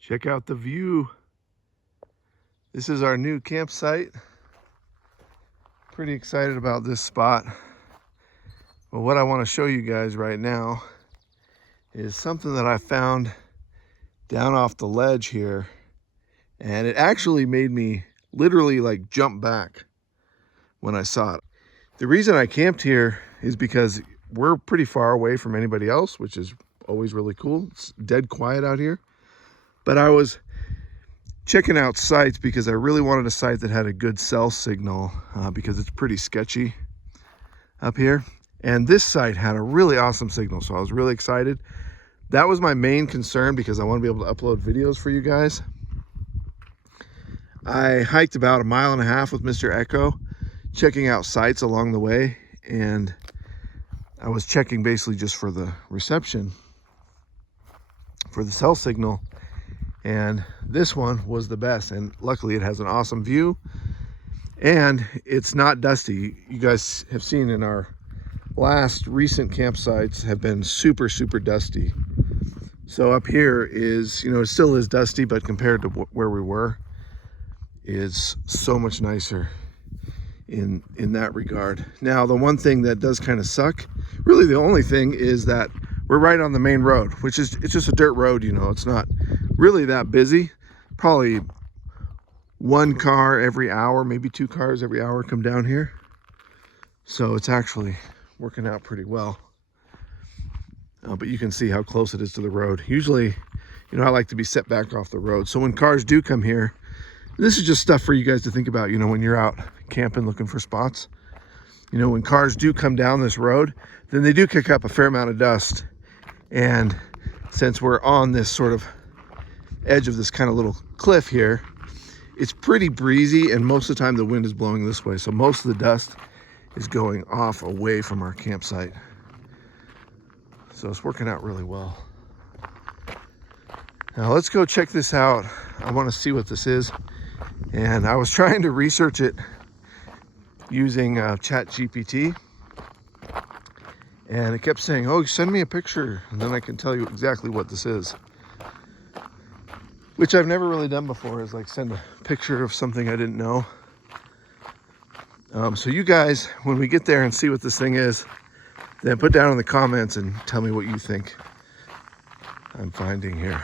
Check out the view. This is our new campsite. Pretty excited about this spot. But what I want to show you guys right now is something that I found down off the ledge here. And it actually made me literally like jump back when I saw it. The reason I camped here is because we're pretty far away from anybody else, which is always really cool. It's dead quiet out here. But I was checking out sites because I really wanted a site that had a good cell signal because it's pretty sketchy up here. And this site had a really awesome signal, so I was really excited. That was my main concern because I want to be able to upload videos for you guys. I hiked about 1.5 miles with Mr. Echo, checking out sites along the way, and I was checking basically just for the reception, for the cell signal, and this one was the best. And luckily it has an awesome view and it's not dusty. You guys have seen in our last recent campsites have been super dusty. So up here is, you know, it still is dusty, but compared to where we were, is so much nicer in that regard. Now, the one thing that does kind of suck, really the only thing, is that we're right on the main road, which is, it's just a dirt road, you know, it's not really that busy. Probably 1 car every hour, maybe 2 cars every hour come down here. So it's actually working out pretty well. But you can see how close it is to the road. Usually, you know, I like to be set back off the road. So when cars do come here, this is just stuff for you guys to think about, you know, when you're out camping looking for spots. You know, when cars do come down this road, then they do kick up a fair amount of dust. And since we're on this sort of edge of this kind of little cliff here, it's pretty breezy, and most of the time the wind is blowing this way. So most of the dust is going off away from our campsite. So it's working out really well. Now let's go check this out. I want to see what this is. And I was trying to research it using ChatGPT. And it kept saying, oh, send me a picture, and then I can tell you exactly what this is. Which I've never really done before, is like send a picture of something I didn't know. So you guys, when we get there and see what this thing is, then put down in the comments and tell me what you think I'm finding here.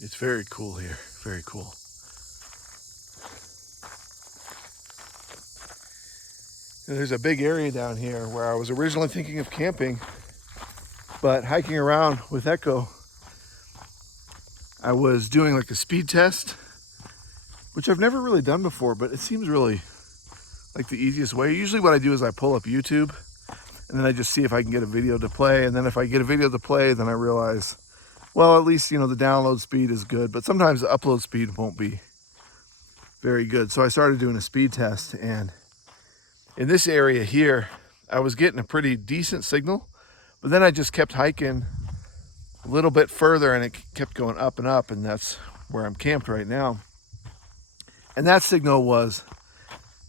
It's very cool here, very cool. And there's a big area down here where I was originally thinking of camping, but hiking around with Echo, I was doing like a speed test, which I've never really done before, but it seems really like the easiest way. Usually what I do is I pull up YouTube and then I just see if I can get a video to play. And then if I get a video to play, then I realize, well, at least, you know, the download speed is good, but sometimes the upload speed won't be very good. So I started doing a speed test, and in this area here, I was getting a pretty decent signal, but then I just kept hiking a little bit further and it kept going up and up, and that's where I'm camped right now. And that signal was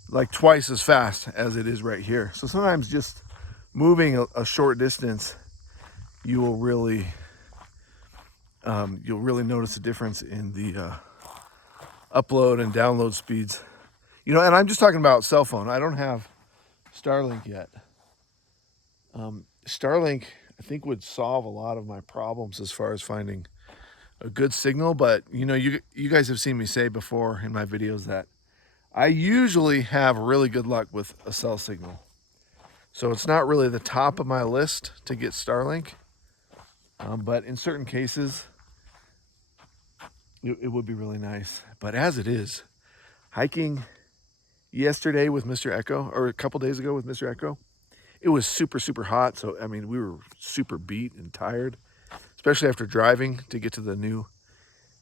like twice as fast as it is right here. So sometimes just moving a short distance, you will really notice a difference in the upload and download speeds. You know, and I'm just talking about cell phone. I don't have Starlink yet. Starlink, I think, would solve a lot of my problems as far as finding a good signal. But, you know, you guys have seen me say before in my videos that I usually have really good luck with a cell signal. So it's not really the top of my list to get Starlink. But in certain cases, it would be really nice. But as it is, hiking yesterday with Mr. Echo, or a couple days ago with Mr. Echo, it was super hot. So, I mean, we were super beat and tired, especially after driving to get to the new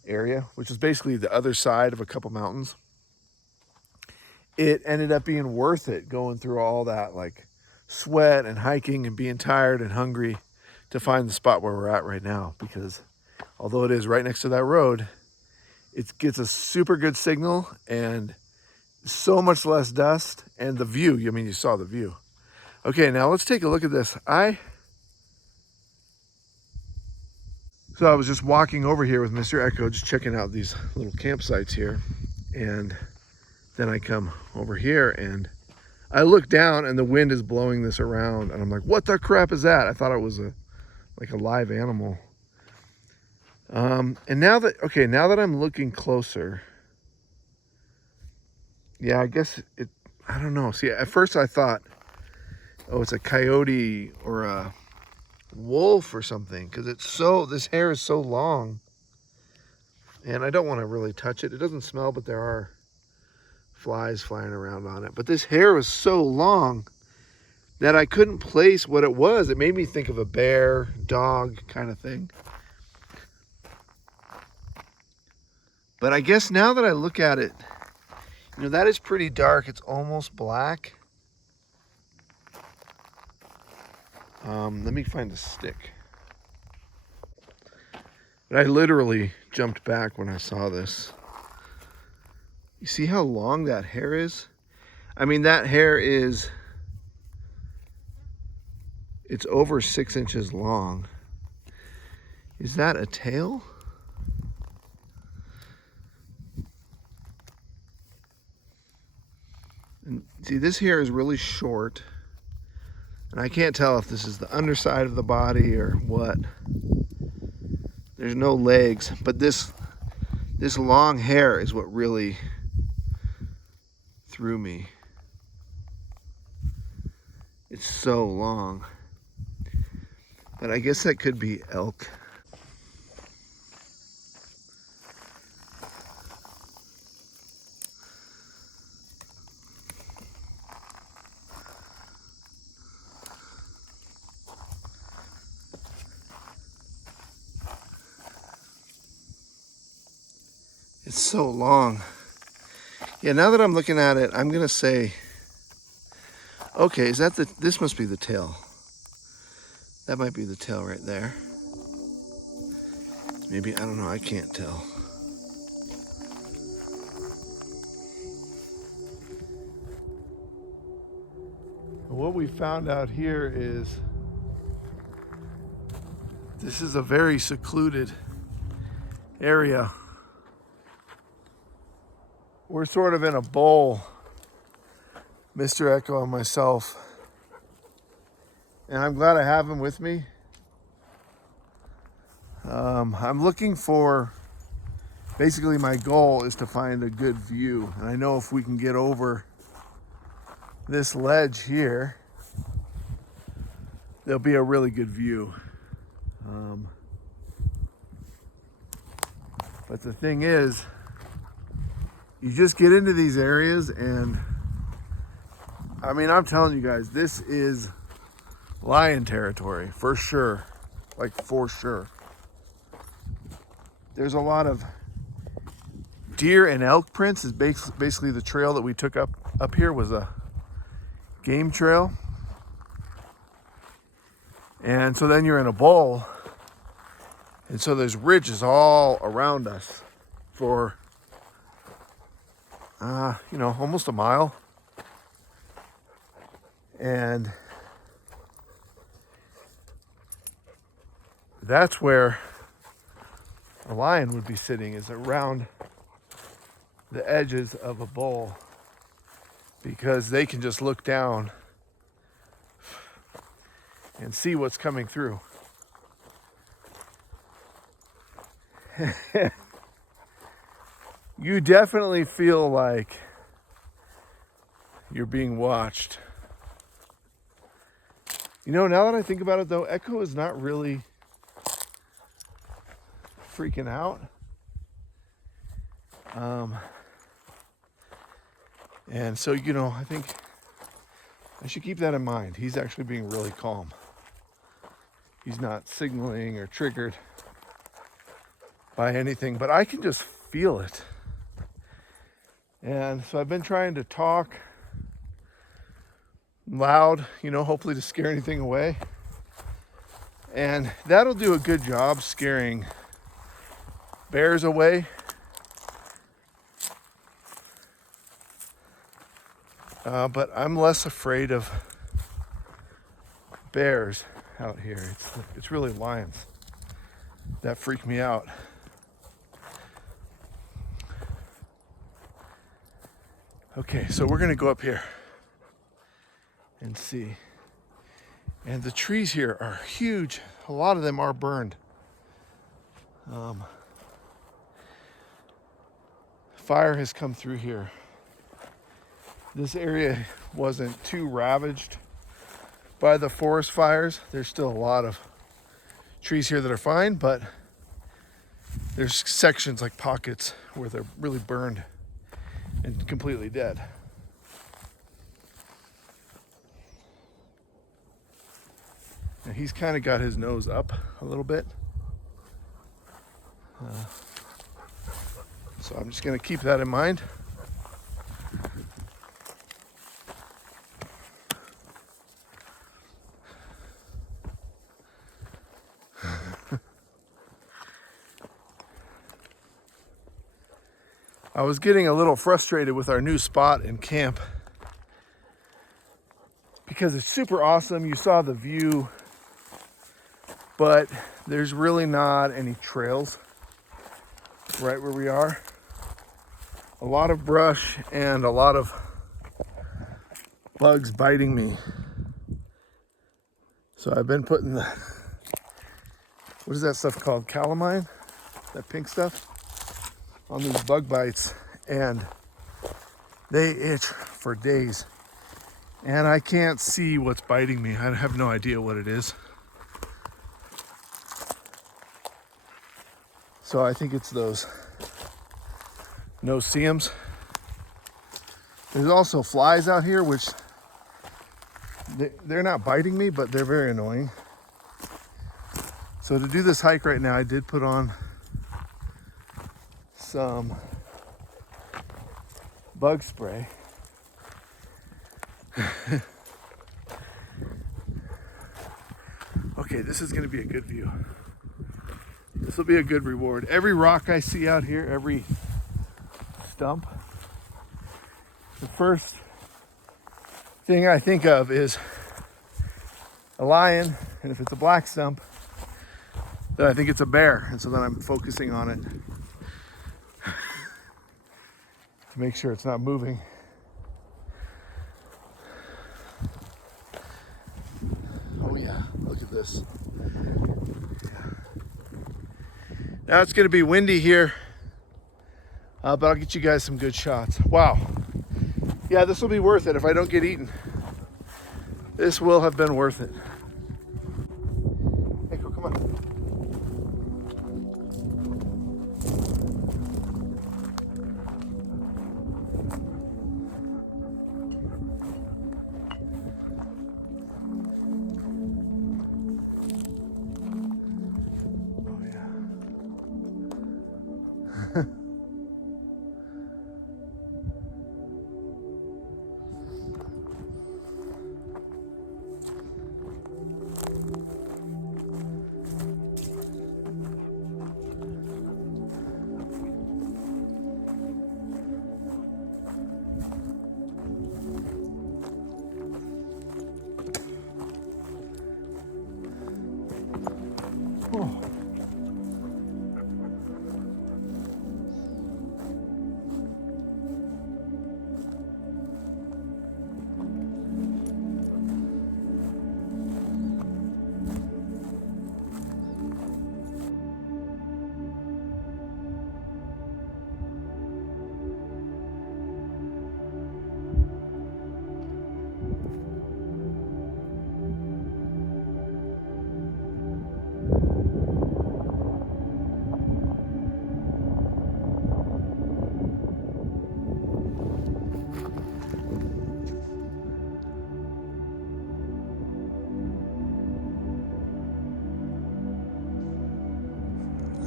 area, which is basically the other side of a couple mountains. It ended up being worth it going through all that like sweat and hiking and being tired and hungry to find the spot where we're at right now, because although it is right next to that road, it gets a super good signal, and so much less dust, and the view, I mean, you saw the view. Okay, now let's take a look at this. So I was just walking over here with Mr. Echo, just checking out these little campsites here. And then I come over here and I look down and the wind is blowing this around. And I'm like, what the crap is that? I thought it was like a live animal. And now that I'm looking closer, yeah, I guess I don't know. See, at first I thought, oh, it's a coyote or a wolf or something, because this hair is so long and I don't want to really touch it. It doesn't smell, but there are flies flying around on it. But this hair was so long that I couldn't place what it was. It made me think of a bear, dog kind of thing. But I guess now that I look at it, that is pretty dark. It's almost black. Let me find a stick. But I literally jumped back when I saw this. You see how long that hair is? I mean, that hair it's over 6 inches long. Is that a tail? And see, this hair is really short. And I can't tell if this is the underside of the body or what. There's no legs, but this long hair is what really threw me. It's so long. But I guess that could be elk. It's so long. Yeah, now that I'm looking at it, I'm gonna say, okay, this must be the tail. That might be the tail right there. Maybe, I don't know, I can't tell. What we found out here is this is a very secluded area. We're sort of in a bowl, Mr. Echo and myself. And I'm glad I have him with me. I'm looking for, basically my goal is to find a good view. And I know if we can get over this ledge here, there'll be a really good view. But the thing is, you just get into these areas and, I mean, I'm telling you guys, this is lion territory for sure. Like for sure. There's a lot of deer and elk prints. Is basically the trail that we took up here was a game trail. And so then you're in a bowl. And so there's ridges all around us for almost a mile. And that's where a lion would be sitting, is around the edges of a bowl, because they can just look down and see what's coming through. You definitely feel like you're being watched. Now that I think about it though, Echo is not really freaking out. And so, I think I should keep that in mind. He's actually being really calm. He's not signaling or triggered by anything, but I can just feel it. And so I've been trying to talk loud, hopefully to scare anything away. And that'll do a good job scaring bears away. But I'm less afraid of bears out here. It's really lions that freak me out. Okay, so we're gonna go up here and see. And the trees here are huge. A lot of them are burned. Fire has come through here. This area wasn't too ravaged by the forest fires. There's still a lot of trees here that are fine, but there's sections like pockets where they're really burned and completely dead. And he's kind of got his nose up a little bit. So I'm just gonna keep that in mind. I was getting a little frustrated with our new spot in camp because it's super awesome. You saw the view, but there's really not any trails right where we are. A lot of brush and a lot of bugs biting me. So I've been putting the, what is that stuff called? Calamine? That pink stuff? On these bug bites, and they itch for days. And I can't see what's biting me. I have no idea what it is. So I think it's those no-see-ums. There's also flies out here, which they're not biting me, but they're very annoying. So to do this hike right now, I did put on some bug spray. Okay, this is going to be a good view. This will be a good reward. Every rock I see out here, every stump, the first thing I think of is a lion, and if it's a black stump, then I think it's a bear, and so then I'm focusing on it to make sure it's not moving. Oh yeah, look at this. Yeah. Now it's gonna be windy here, but I'll get you guys some good shots. Wow. Yeah, this will be worth it if I don't get eaten. This will have been worth it. Hey, come on. Oh yeah. Oh.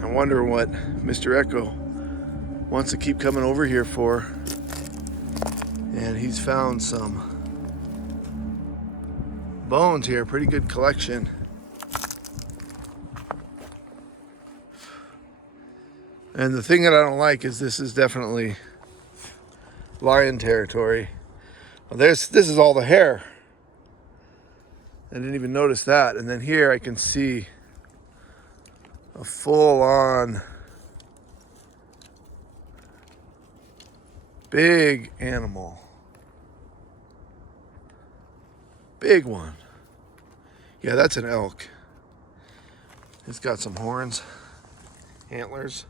I wonder what Mr. Echo wants to keep coming over here for. And he's found some bones here, pretty good collection. And the thing that I don't like is this is definitely lion territory. This is all the hair. I didn't even notice that. And then here I can see a full-on big animal. Big one. Yeah, that's an elk. It's got some horns, antlers.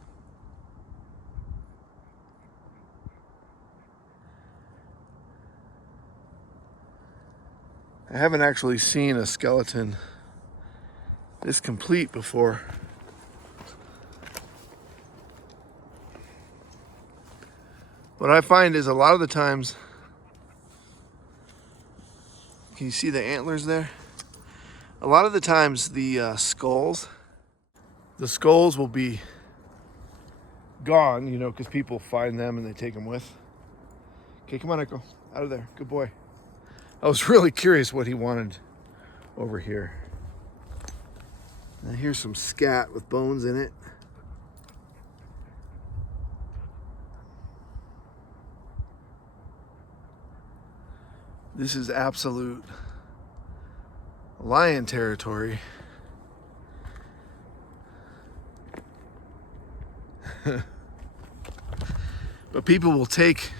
I haven't actually seen a skeleton this complete before. What I find is a lot of the times, can you see the antlers there? A lot of the times the skulls will be gone, you know, because people find them and they take them with. Okay, come on, Echo, out of there, good boy. I was really curious what he wanted over here. Now here's some scat with bones in it. This is absolute lion territory. But people will take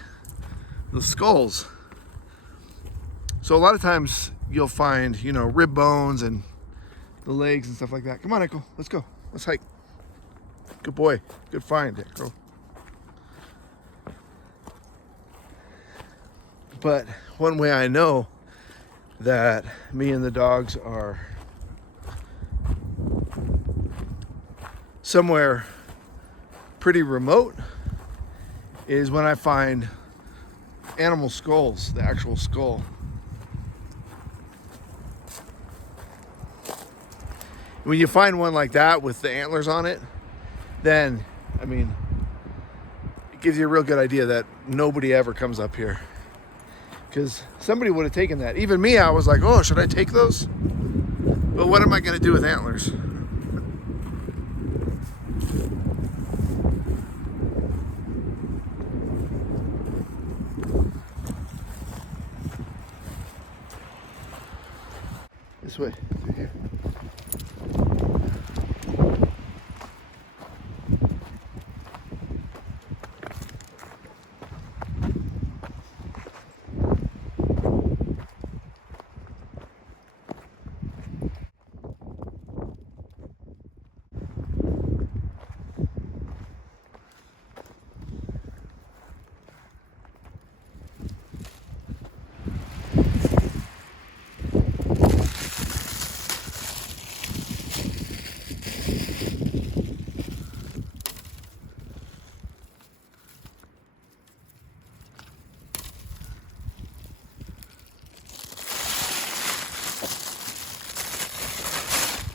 the skulls. So a lot of times you'll find, you know, rib bones and the legs and stuff like that. Come on, Echo, let's go. Let's hike. Good boy. Good find, Echo. But one way I know that me and the dogs are somewhere pretty remote is when I find animal skulls, the actual skull. When you find one like that with the antlers on it, then, I mean, it gives you a real good idea that nobody ever comes up here. Because somebody would have taken that. Even me, I was like, oh, should I take those? But what am I going to do with antlers? This way, through here.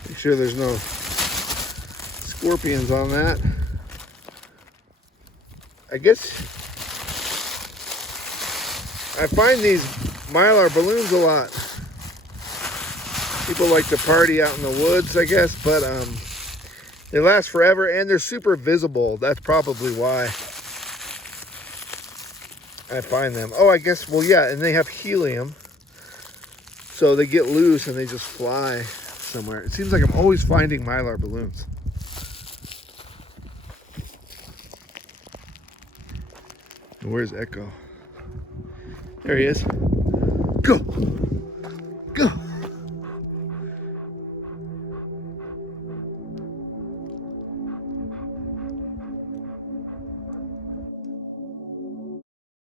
Make sure there's no scorpions on that. I guess I find these Mylar balloons a lot. People like to party out in the woods, I guess, but they last forever and they're super visible. That's probably why I find them. Oh, I guess, well, yeah, and they have helium. So they get loose and they just fly somewhere. It seems like I'm always finding Mylar balloons. And where's Echo? There he is. Go! Go!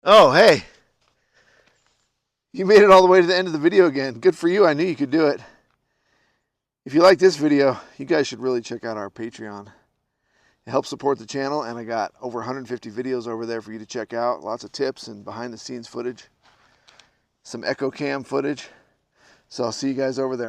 Oh, hey. You made it all the way to the end of the video again. Good for you. I knew you could do it. If you like this video, you guys should really check out our Patreon. It helps support the channel, and I got over 150 videos over there for you to check out. Lots of tips and behind the scenes footage. Some Echo Cam footage. So I'll see you guys over there.